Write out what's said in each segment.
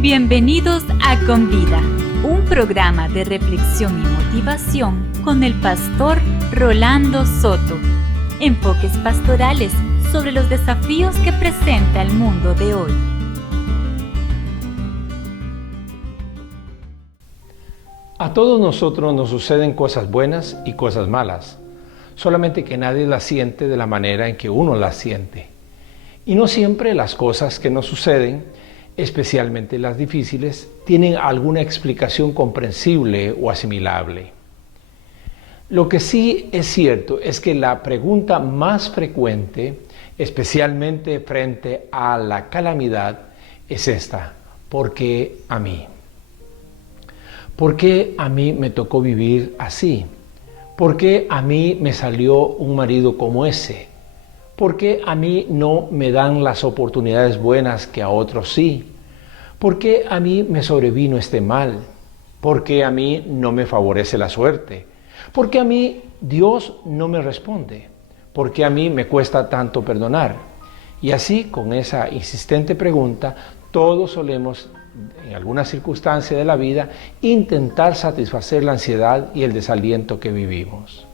Bienvenidos a Con Vida, un programa de reflexión y motivación con el pastor Rolando Soto. Enfoques pastorales sobre los desafíos que presenta el mundo de hoy. A todos nosotros nos suceden cosas buenas y cosas malas, solamente que nadie las siente de la manera en que uno las siente. Y no siempre las cosas que nos suceden, especialmente las difíciles, tienen alguna explicación comprensible o asimilable. Lo que sí es cierto es que la pregunta más frecuente, especialmente frente a la calamidad, es esta: ¿por qué a mí? ¿Por qué a mí me tocó vivir así? ¿Por qué a mí me salió un marido como ese? ¿Por qué a mí no me dan las oportunidades buenas que a otros sí? ¿Por qué a mí me sobrevino este mal? ¿Por qué a mí no me favorece la suerte? ¿Por qué a mí Dios no me responde? ¿Por qué a mí me cuesta tanto perdonar? Y así, con esa insistente pregunta, todos solemos, en alguna circunstancia de la vida, intentar satisfacer la ansiedad y el desaliento que vivimos.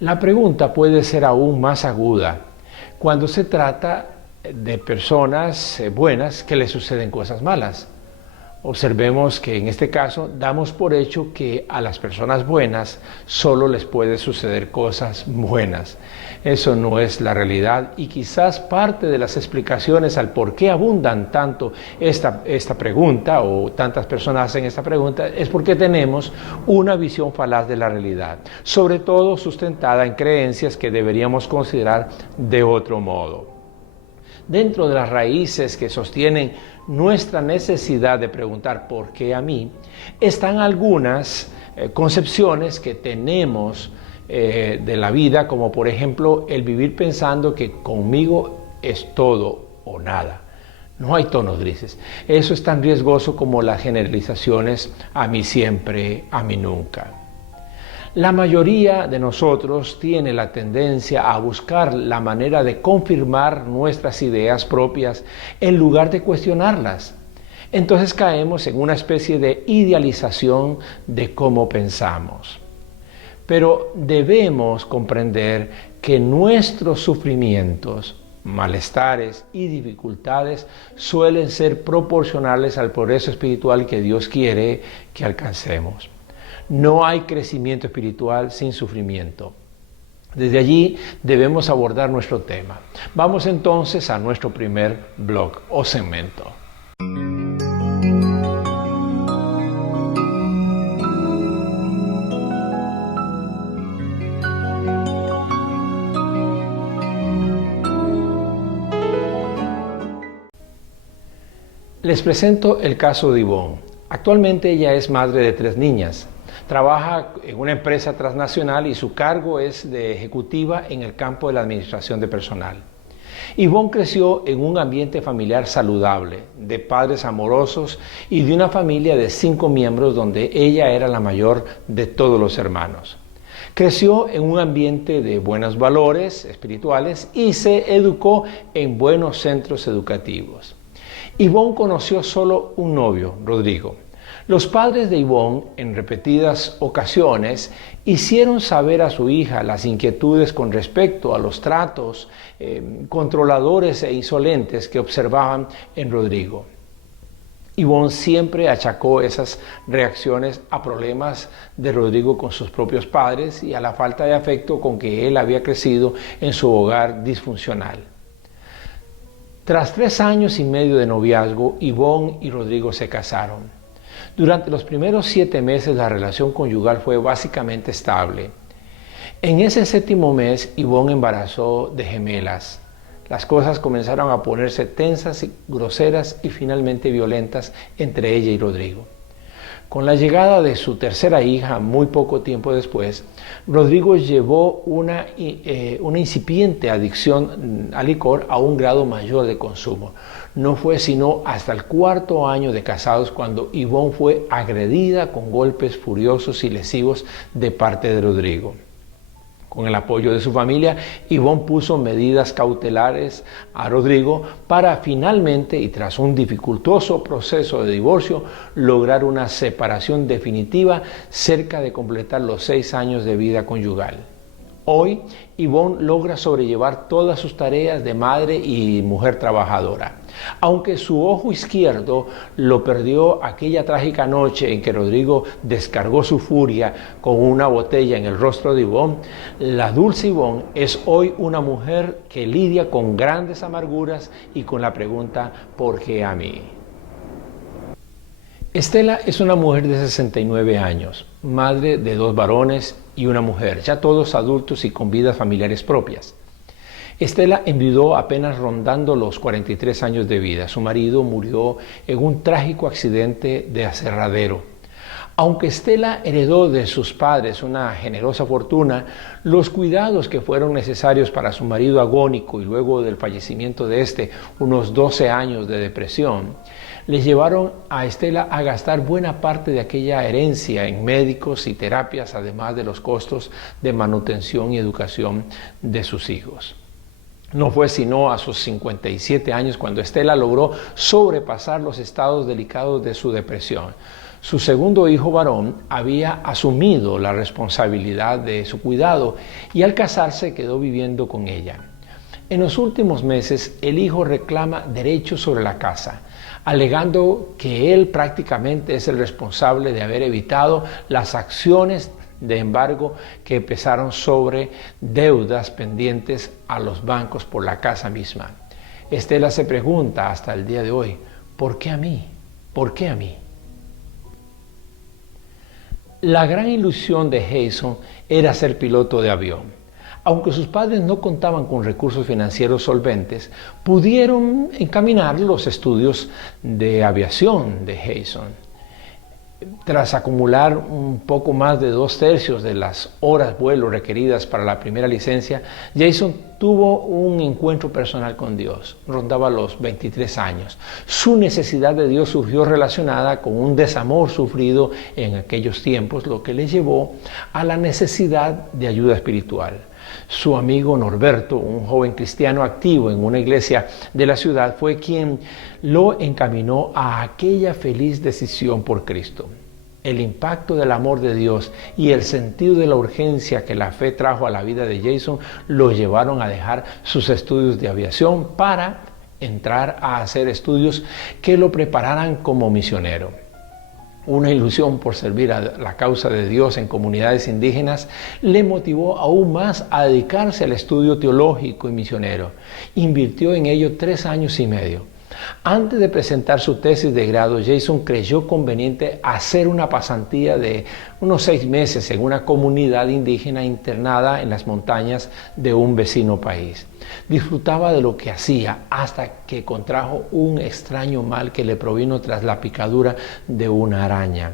La pregunta puede ser aún más aguda cuando se trata de personas buenas que les suceden cosas malas. Observemos que en este caso damos por hecho que a las personas buenas solo les puede suceder cosas buenas. Eso no es la realidad, y quizás parte de las explicaciones al por qué abundan tanto esta pregunta, o tantas personas hacen esta pregunta, es porque tenemos una visión falaz de la realidad, sobre todo sustentada en creencias que deberíamos considerar de otro modo. Dentro de las raíces que sostienen nuestra necesidad de preguntar ¿por qué a mí?, están algunas concepciones que tenemos de la vida, como por ejemplo el vivir pensando que conmigo es todo o nada. No hay tonos grises. Eso es tan riesgoso como las generalizaciones a mí siempre, a mí nunca. La mayoría de nosotros tiene la tendencia a buscar la manera de confirmar nuestras ideas propias en lugar de cuestionarlas. Entonces caemos en una especie de idealización de cómo pensamos. Pero debemos comprender que nuestros sufrimientos, malestares y dificultades suelen ser proporcionales al progreso espiritual que Dios quiere que alcancemos. No hay crecimiento espiritual sin sufrimiento. Desde allí debemos abordar nuestro tema. Vamos entonces a nuestro primer blog o segmento. Les presento el caso de Ivonne. Actualmente ella es madre de 3 niñas. Trabaja en una empresa transnacional y su cargo es de ejecutiva en el campo de la administración de personal. Ivonne creció en un ambiente familiar saludable, de padres amorosos y de una familia de 5 miembros donde ella era la mayor de todos los hermanos. Creció en un ambiente de buenos valores espirituales y se educó en buenos centros educativos. Ivonne conoció solo un novio, Rodrigo. Los padres de Ivonne, en repetidas ocasiones, hicieron saber a su hija las inquietudes con respecto a los tratos controladores e insolentes que observaban en Rodrigo. Ivonne siempre achacó esas reacciones a problemas de Rodrigo con sus propios padres y a la falta de afecto con que él había crecido en su hogar disfuncional. Tras 3 años y medio de noviazgo, Ivonne y Rodrigo se casaron. Durante los primeros 7 meses la relación conyugal fue básicamente estable. En ese 7º mes, Ivonne embarazó de gemelas. Las cosas comenzaron a ponerse tensas, groseras y finalmente violentas entre ella y Rodrigo. Con la llegada de su tercera hija, muy poco tiempo después, Rodrigo llevó una incipiente adicción al licor a un grado mayor de consumo. No fue sino hasta el 4º año de casados cuando Ivonne fue agredida con golpes furiosos y lesivos de parte de Rodrigo. Con el apoyo de su familia, Yvonne puso medidas cautelares a Rodrigo para finalmente, y tras un dificultoso proceso de divorcio, lograr una separación definitiva cerca de completar los 6 años de vida conyugal. Hoy, Yvonne logra sobrellevar todas sus tareas de madre y mujer trabajadora. Aunque su ojo izquierdo lo perdió aquella trágica noche en que Rodrigo descargó su furia con una botella en el rostro de Yvonne, la dulce Yvonne es hoy una mujer que lidia con grandes amarguras y con la pregunta ¿por qué a mí? Estela es una mujer de 69 años, madre de 2 varones y una mujer, ya todos adultos y con vidas familiares propias. Estela enviudó apenas rondando los 43 años de vida. Su marido murió en un trágico accidente de aserradero. Aunque Estela heredó de sus padres una generosa fortuna, los cuidados que fueron necesarios para su marido agónico y luego del fallecimiento de este, unos 12 años de depresión, le llevaron a Estela a gastar buena parte de aquella herencia en médicos y terapias, además de los costos de manutención y educación de sus hijos. No fue sino a sus 57 años cuando Estela logró sobrepasar los estados delicados de su depresión. Su segundo hijo varón había asumido la responsabilidad de su cuidado y al casarse quedó viviendo con ella. En los últimos meses, el hijo reclama derechos sobre la casa, alegando que él prácticamente es el responsable de haber evitado las acciones de embargo que pesaron sobre deudas pendientes a los bancos por la casa misma. Estela se pregunta hasta el día de hoy, ¿por qué a mí? ¿Por qué a mí? La gran ilusión de Jason era ser piloto de avión. Aunque sus padres no contaban con recursos financieros solventes, pudieron encaminar los estudios de aviación de Jason. Tras acumular un poco más de 2/3 de las horas vuelo requeridas para la primera licencia, Jason tuvo un encuentro personal con Dios. Rondaba los 23 años. Su necesidad de Dios surgió relacionada con un desamor sufrido en aquellos tiempos, lo que le llevó a la necesidad de ayuda espiritual. Su amigo Norberto, un joven cristiano activo en una iglesia de la ciudad, fue quien lo encaminó a aquella feliz decisión por Cristo. El impacto del amor de Dios y el sentido de la urgencia que la fe trajo a la vida de Jason lo llevaron a dejar sus estudios de aviación para entrar a hacer estudios que lo prepararan como misionero. Una ilusión por servir a la causa de Dios en comunidades indígenas le motivó aún más a dedicarse al estudio teológico y misionero. Invirtió en ello 3 años y medio. Antes de presentar su tesis de grado, Jason creyó conveniente hacer una pasantía de unos 6 meses en una comunidad indígena internada en las montañas de un vecino país. Disfrutaba de lo que hacía hasta que contrajo un extraño mal que le provino tras la picadura de una araña.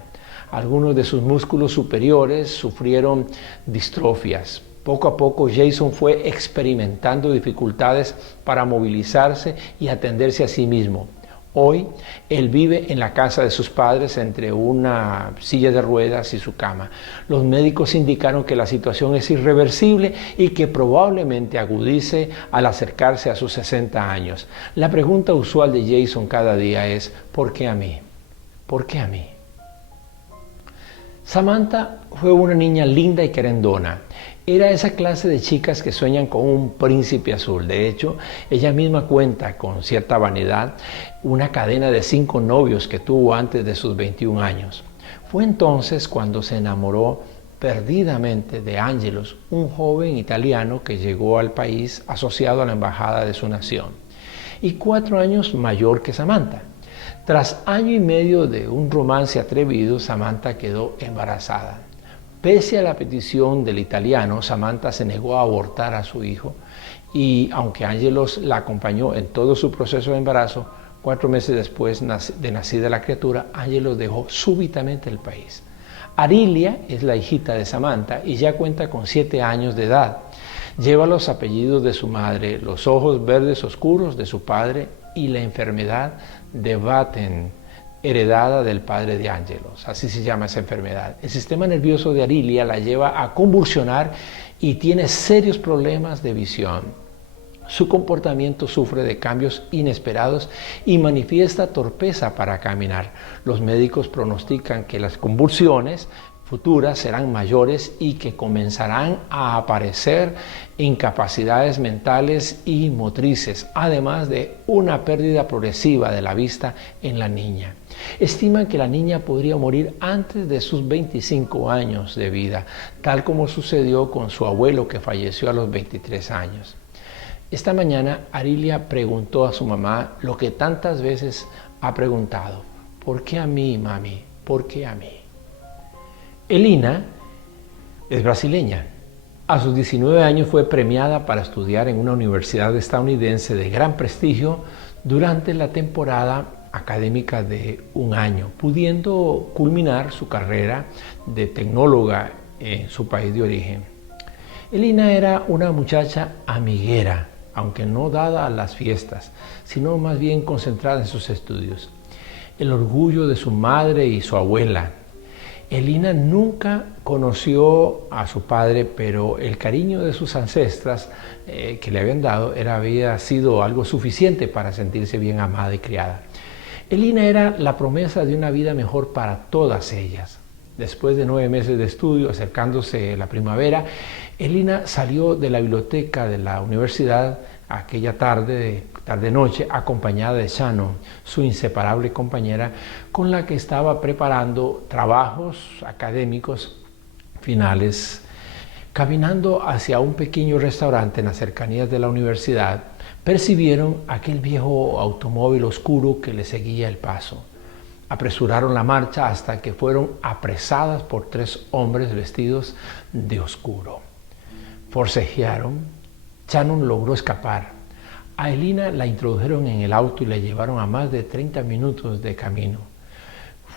Algunos de sus músculos superiores sufrieron distrofias. Poco a poco Jason fue experimentando dificultades para movilizarse y atenderse a sí mismo. Hoy, él vive en la casa de sus padres entre una silla de ruedas y su cama. Los médicos indicaron que la situación es irreversible y que probablemente agudice al acercarse a sus 60 años. La pregunta usual de Jason cada día es, ¿por qué a mí? ¿Por qué a mí? Samantha fue una niña linda y querendona. Era esa clase de chicas que sueñan con un príncipe azul. De hecho, ella misma cuenta con cierta vanidad una cadena de 5 novios que tuvo antes de sus 21 años. Fue entonces cuando se enamoró perdidamente de Angelos, un joven italiano que llegó al país asociado a la embajada de su nación, y 4 años mayor que Samantha. Tras 1 año y medio de un romance atrevido, Samantha quedó embarazada. Pese a la petición del italiano, Samantha se negó a abortar a su hijo y aunque Angelos la acompañó en todo su proceso de embarazo, 4 meses después de nacida la criatura, Angelos dejó súbitamente el país. Arilia es la hijita de Samantha y ya cuenta con 7 años de edad. Lleva los apellidos de su madre, los ojos verdes oscuros de su padre y la enfermedad de Batten, heredada del padre de Angelos, así se llama esa enfermedad. El sistema nervioso de Arilia la lleva a convulsionar y tiene serios problemas de visión. Su comportamiento sufre de cambios inesperados y manifiesta torpeza para caminar. Los médicos pronostican que las convulsiones futuras serán mayores y que comenzarán a aparecer incapacidades mentales y motrices, además de una pérdida progresiva de la vista en la niña. Estiman que la niña podría morir antes de sus 25 años de vida, tal como sucedió con su abuelo que falleció a los 23 años. Esta mañana Arilia preguntó a su mamá lo que tantas veces ha preguntado: ¿por qué a mí, mami? ¿Por qué a mí? Elina es brasileña. A sus 19 años fue premiada para estudiar en una universidad estadounidense de gran prestigio durante la temporada académica de un año, pudiendo culminar su carrera de tecnóloga en su país de origen. Elina era una muchacha amiguera, aunque no dada a las fiestas, sino más bien concentrada en sus estudios. El orgullo de su madre y su abuela. Elina nunca conoció a su padre, pero el cariño de sus ancestras que le habían dado había sido algo suficiente para sentirse bien amada y criada. Elina era la promesa de una vida mejor para todas ellas. Después de 9 meses de estudio, acercándose la primavera, Elina salió de la biblioteca de la universidad aquella tarde-noche, acompañada de Shannon, su inseparable compañera, con la que estaba preparando trabajos académicos finales. Caminando hacia un pequeño restaurante en las cercanías de la universidad, percibieron aquel viejo automóvil oscuro que le seguía el paso. Apresuraron la marcha hasta que fueron apresadas por 3 hombres vestidos de oscuro. Forcejearon. Shannon logró escapar. A Elina la introdujeron en el auto y la llevaron a más de 30 minutos de camino.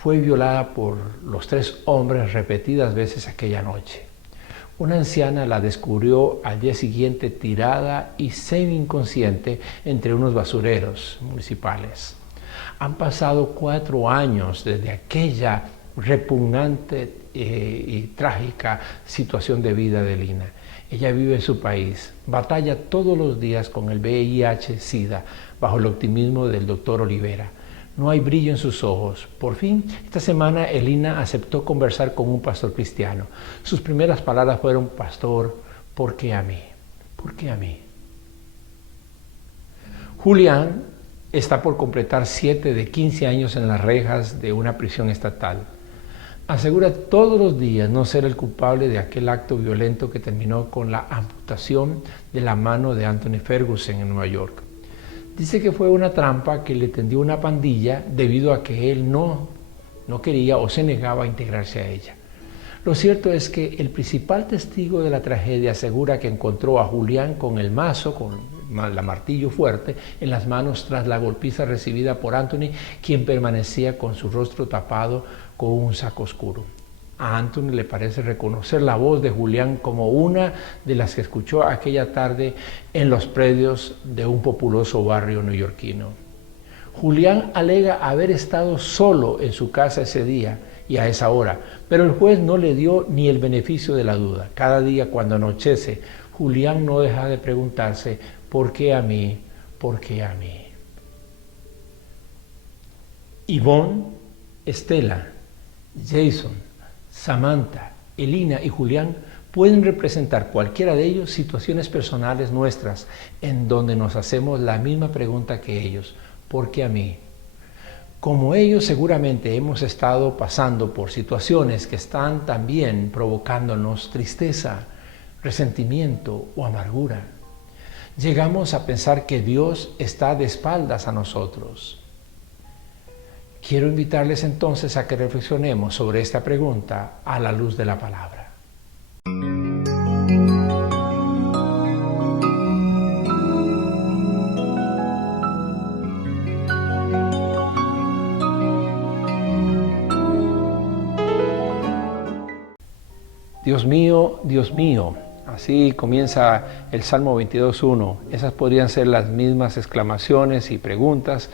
Fue violada por los 3 hombres repetidas veces aquella noche. Una anciana la descubrió al día siguiente tirada y semi-inconsciente entre unos basureros municipales. Han pasado 4 años desde aquella repugnante y trágica situación de vida de Elina. Ella vive en su país, batalla todos los días con el VIH-Sida bajo el optimismo del doctor Olivera. No hay brillo en sus ojos. Por fin, esta semana Elina aceptó conversar con un pastor cristiano. Sus primeras palabras fueron: pastor, ¿por qué a mí? ¿Por qué a mí? Julián está por completar 7 de 15 años en las rejas de una prisión estatal. Asegura todos los días no ser el culpable de aquel acto violento que terminó con la amputación de la mano de Anthony Ferguson en Nueva York. Dice que fue una trampa que le tendió una pandilla debido a que él no quería o se negaba a integrarse a ella. Lo cierto es que el principal testigo de la tragedia asegura que encontró a Julián con el mazo, con el martillo fuerte, en las manos tras la golpiza recibida por Anthony, quien permanecía con su rostro tapado con un saco oscuro. A Anthony le parece reconocer la voz de Julián como una de las que escuchó aquella tarde en los predios de un populoso barrio neoyorquino. Julián alega haber estado solo en su casa ese día y a esa hora, pero el juez no le dio ni el beneficio de la duda. Cada día cuando anochece, Julián no deja de preguntarse: ¿por qué a mí? ¿Por qué a mí? Yvonne, Estela, Jason, Samantha, Elina y Julián pueden representar cualquiera de ellos situaciones personales nuestras en donde nos hacemos la misma pregunta que ellos: ¿por qué a mí? Como ellos seguramente hemos estado pasando por situaciones que están también provocándonos tristeza, resentimiento o amargura. Llegamos a pensar que Dios está de espaldas a nosotros. Quiero invitarles entonces a que reflexionemos sobre esta pregunta a la luz de la palabra. Dios mío, así comienza el Salmo 22.1. Esas podrían ser las mismas exclamaciones y preguntas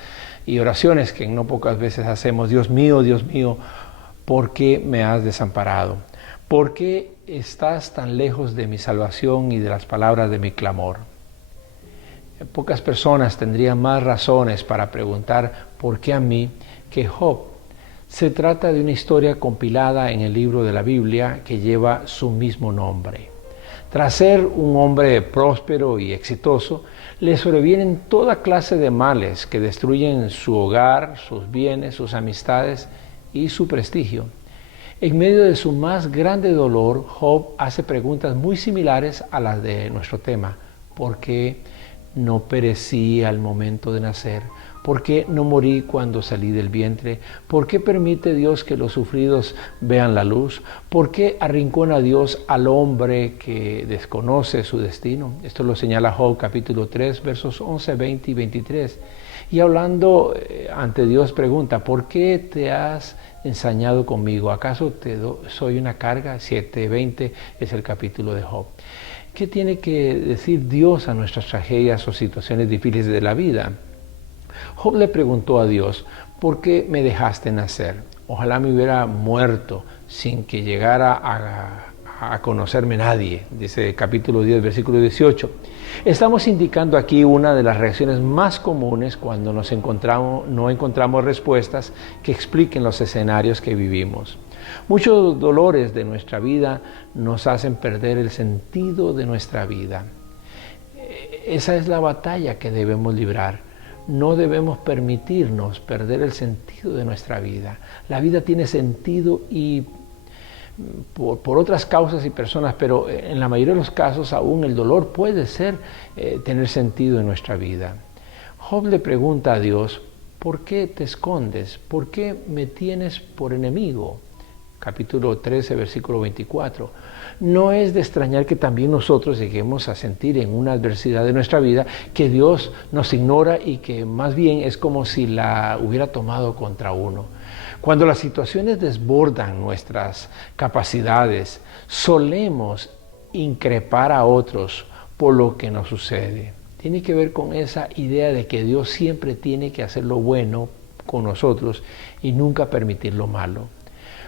y oraciones que no pocas veces hacemos. Dios mío, ¿por qué me has desamparado? ¿Por qué estás tan lejos de mi salvación y de las palabras de mi clamor? Pocas personas tendrían más razones para preguntar ¿por qué a mí? Que Job. Se trata de una historia compilada en el libro de la Biblia que lleva su mismo nombre. Tras ser un hombre próspero y exitoso, le sobrevienen toda clase de males que destruyen su hogar, sus bienes, sus amistades y su prestigio. En medio de su más grande dolor, Job hace preguntas muy similares a las de nuestro tema. ¿Por qué no perecí al momento de nacer? ¿Por qué no morí cuando salí del vientre? ¿Por qué permite Dios que los sufridos vean la luz? ¿Por qué arrincona Dios al hombre que desconoce su destino? Esto lo señala Job capítulo 3, versos 11, 20 y 23. Y hablando ante Dios pregunta, ¿por qué te has ensañado conmigo? ¿Acaso soy una carga? 7:20 es el capítulo de Job. ¿Qué tiene que decir Dios a nuestras tragedias o situaciones difíciles de la vida? Job le preguntó a Dios, ¿por qué me dejaste nacer? Ojalá me hubiera muerto sin que llegara a conocerme nadie, dice capítulo 10, versículo 18. Estamos indicando aquí una de las reacciones más comunes cuando no encontramos respuestas que expliquen los escenarios que vivimos. Muchos dolores de nuestra vida nos hacen perder el sentido de nuestra vida. Esa es la batalla que debemos librar. No debemos permitirnos perder el sentido de nuestra vida. La vida tiene sentido y por otras causas y personas, pero en la mayoría de los casos aún el dolor puede tener sentido en nuestra vida. Job le pregunta a Dios, ¿por qué te escondes? ¿Por qué me tienes por enemigo? Capítulo 13, versículo 24. No es de extrañar que también nosotros lleguemos a sentir en una adversidad de nuestra vida que Dios nos ignora y que más bien es como si la hubiera tomado contra uno. Cuando las situaciones desbordan nuestras capacidades, solemos increpar a otros por lo que nos sucede. Tiene que ver con esa idea de que Dios siempre tiene que hacer lo bueno con nosotros y nunca permitir lo malo.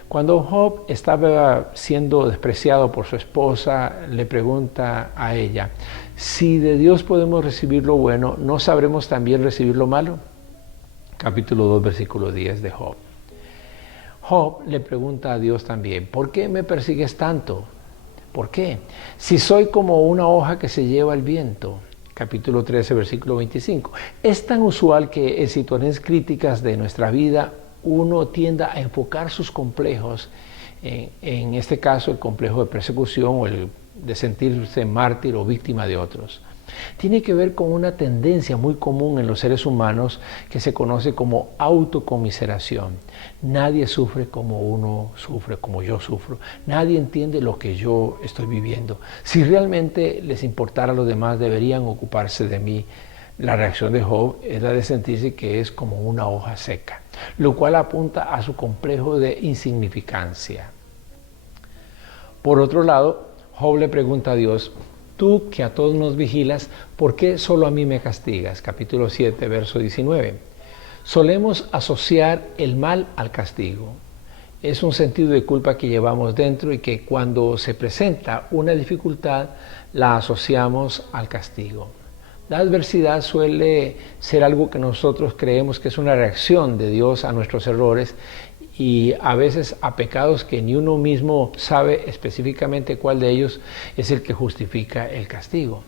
Cuando Job estaba siendo despreciado por su esposa, le pregunta a ella, si de Dios podemos recibir lo bueno, ¿no sabremos también recibir lo malo? Capítulo 2, versículo 10 de Job. Job le pregunta a Dios también, ¿por qué me persigues tanto? ¿Por qué? Si soy como una hoja que se lleva el viento. Capítulo 13, versículo 25. Es tan usual que en situaciones críticas de nuestra vida uno tienda a enfocar sus complejos, en este caso el complejo de persecución o el de sentirse mártir o víctima de otros. Tiene que ver con una tendencia muy común en los seres humanos que se conoce como autocomiseración. Nadie sufre como uno sufre, como yo sufro. Nadie entiende lo que yo estoy viviendo. Si realmente les importara a los demás, deberían ocuparse de mí. La reacción de Job es la de sentirse que es como una hoja seca, lo cual apunta a su complejo de insignificancia. Por otro lado, Job le pregunta a Dios, tú que a todos nos vigilas, ¿por qué solo a mí me castigas? Capítulo 7, verso 19. Solemos asociar el mal al castigo. Es un sentido de culpa que llevamos dentro y que cuando se presenta una dificultad la asociamos al castigo. La adversidad suele ser algo que nosotros creemos que es una reacción de Dios a nuestros errores y a veces a pecados que ni uno mismo sabe específicamente cuál de ellos es el que justifica el castigo.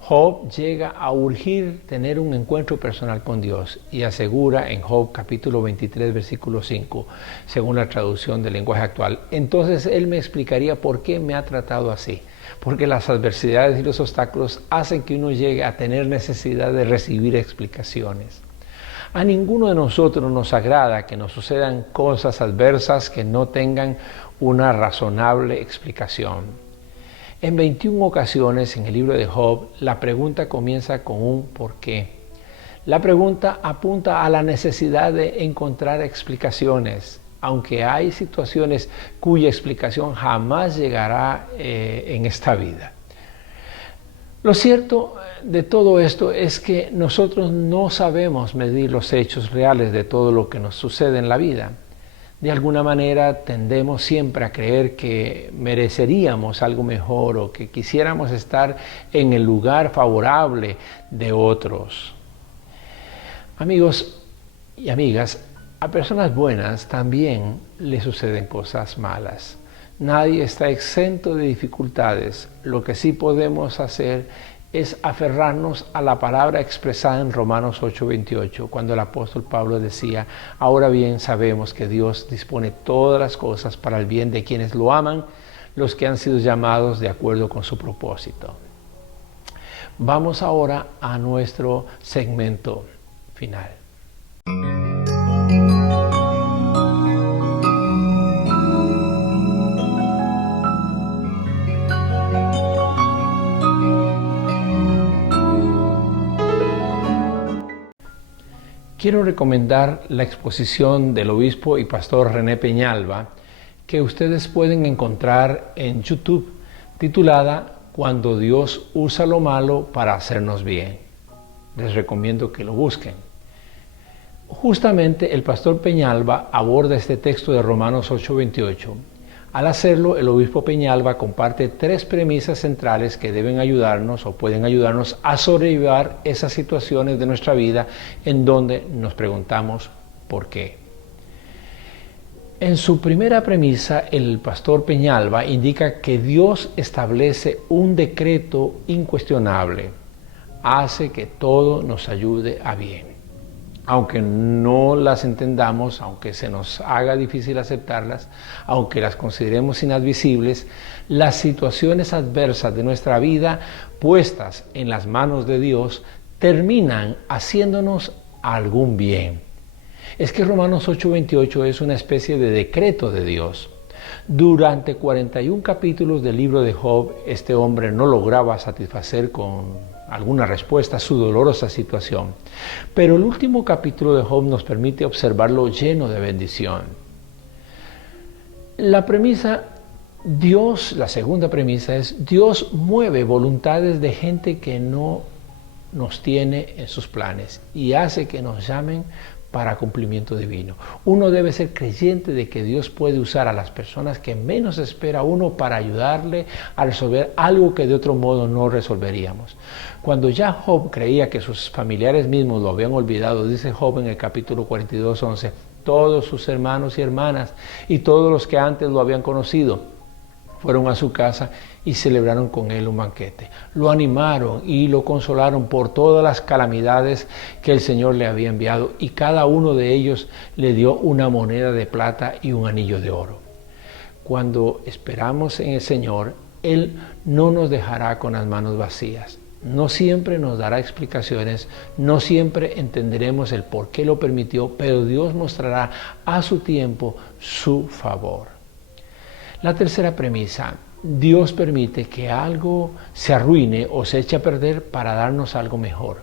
Job llega a urgir tener un encuentro personal con Dios y asegura en Job capítulo 23 versículo 5, según la traducción del lenguaje actual, entonces Él me explicaría por qué me ha tratado así. Porque las adversidades y los obstáculos hacen que uno llegue a tener necesidad de recibir explicaciones. A ninguno de nosotros nos agrada que nos sucedan cosas adversas que no tengan una razonable explicación. En 21 ocasiones en el libro de Job, la pregunta comienza con un ¿por qué? La pregunta apunta a la necesidad de encontrar explicaciones, aunque hay situaciones cuya explicación jamás llegará en esta vida. Lo cierto de todo esto es que nosotros no sabemos medir los hechos reales de todo lo que nos sucede en la vida. De alguna manera tendemos siempre a creer que mereceríamos algo mejor o que quisiéramos estar en el lugar favorable de otros. Amigos y amigas, a personas buenas también les suceden cosas malas. Nadie está exento de dificultades. Lo que sí podemos hacer es aferrarnos a la palabra expresada en Romanos 8:28, cuando el apóstol Pablo decía: ahora bien sabemos que Dios dispone todas las cosas para el bien de quienes lo aman, los que han sido llamados de acuerdo con su propósito. Vamos ahora a nuestro segmento final. Quiero recomendar la exposición del obispo y pastor René Peñalba, que ustedes pueden encontrar en YouTube, titulada Cuando Dios usa lo malo para hacernos bien. Les recomiendo que lo busquen. Justamente el pastor Peñalba aborda este texto de Romanos 8:28. Al hacerlo, el obispo Peñalba comparte 3 premisas centrales que deben ayudarnos o pueden ayudarnos a sobrellevar esas situaciones de nuestra vida en donde nos preguntamos ¿por qué? En su primera premisa, el pastor Peñalba indica que Dios establece un decreto incuestionable, hace que todo nos ayude a bien. Aunque no las entendamos, aunque se nos haga difícil aceptarlas, aunque las consideremos inadmisibles, las situaciones adversas de nuestra vida, puestas en las manos de Dios, terminan haciéndonos algún bien. Es que Romanos 8:28 es una especie de decreto de Dios. Durante 41 capítulos del libro de Job, este hombre no lograba satisfacer con alguna respuesta a su dolorosa situación. Pero el último capítulo de Job nos permite observarlo lleno de bendición. La segunda premisa es: Dios mueve voluntades de gente que no nos tiene en sus planes y hace que nos llamen para cumplimiento divino. Uno debe ser creyente de que Dios puede usar a las personas que menos espera uno para ayudarle a resolver algo que de otro modo no resolveríamos. Cuando ya Job creía que sus familiares mismos lo habían olvidado, dice Job en el capítulo 42:11, todos sus hermanos y hermanas y todos los que antes lo habían conocido fueron a su casa y celebraron con él un banquete. Lo animaron y lo consolaron por todas las calamidades que el Señor le había enviado, y cada uno de ellos le dio una moneda de plata y un anillo de oro. Cuando esperamos en el Señor, Él no nos dejará con las manos vacías. No siempre nos dará explicaciones, no siempre entenderemos el por qué lo permitió, pero Dios mostrará a su tiempo su favor. La tercera premisa: Dios permite que algo se arruine o se eche a perder para darnos algo mejor.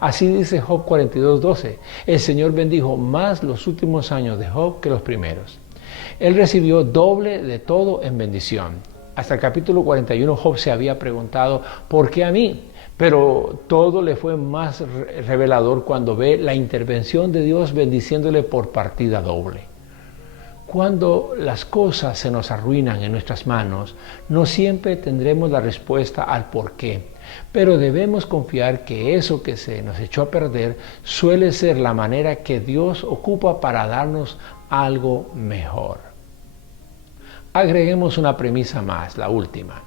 Así dice Job 42:12. El Señor bendijo más los últimos años de Job que los primeros. Él recibió doble de todo en bendición. Hasta el capítulo 41 Job se había preguntado: ¿por qué a mí? Pero todo le fue más revelador cuando ve la intervención de Dios bendiciéndole por partida doble. Cuando las cosas se nos arruinan en nuestras manos, no siempre tendremos la respuesta al por qué, pero debemos confiar que eso que se nos echó a perder suele ser la manera que Dios ocupa para darnos algo mejor. Agreguemos una premisa más, la última.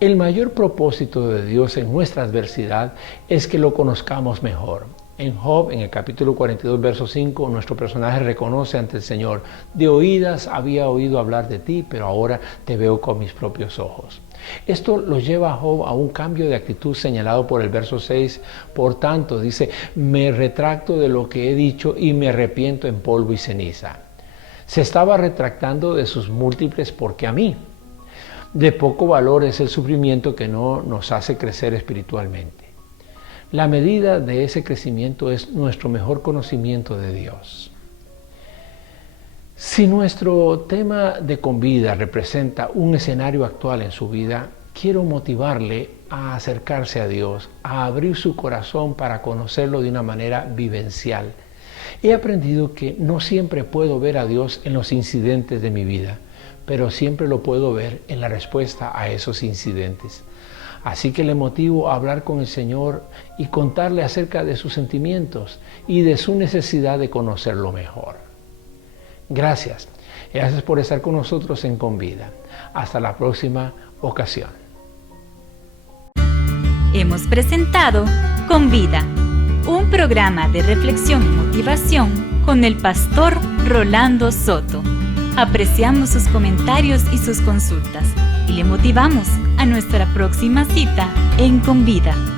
El mayor propósito de Dios en nuestra adversidad es que lo conozcamos mejor. En Job, en el capítulo 42, verso 5, nuestro personaje reconoce ante el Señor: de oídas había oído hablar de ti, pero ahora te veo con mis propios ojos. Esto lo lleva a Job a un cambio de actitud señalado por el verso 6. Por tanto, dice: me retracto de lo que he dicho y me arrepiento en polvo y ceniza. Se estaba retractando de sus múltiples porque a mí. De poco valor es el sufrimiento que no nos hace crecer espiritualmente. La medida de ese crecimiento es nuestro mejor conocimiento de Dios. Si nuestro tema de Convida representa un escenario actual en su vida, quiero motivarle a acercarse a Dios, a abrir su corazón para conocerlo de una manera vivencial. He aprendido que no siempre puedo ver a Dios en los incidentes de mi vida, pero siempre lo puedo ver en la respuesta a esos incidentes. Así que le motivo a hablar con el Señor y contarle acerca de sus sentimientos y de su necesidad de conocerlo mejor. Gracias. Gracias por estar con nosotros en Convida. Hasta la próxima ocasión. Hemos presentado Convida, un programa de reflexión y motivación con el pastor Rolando Soto. Apreciamos sus comentarios y sus consultas y le motivamos a nuestra próxima cita en Convida.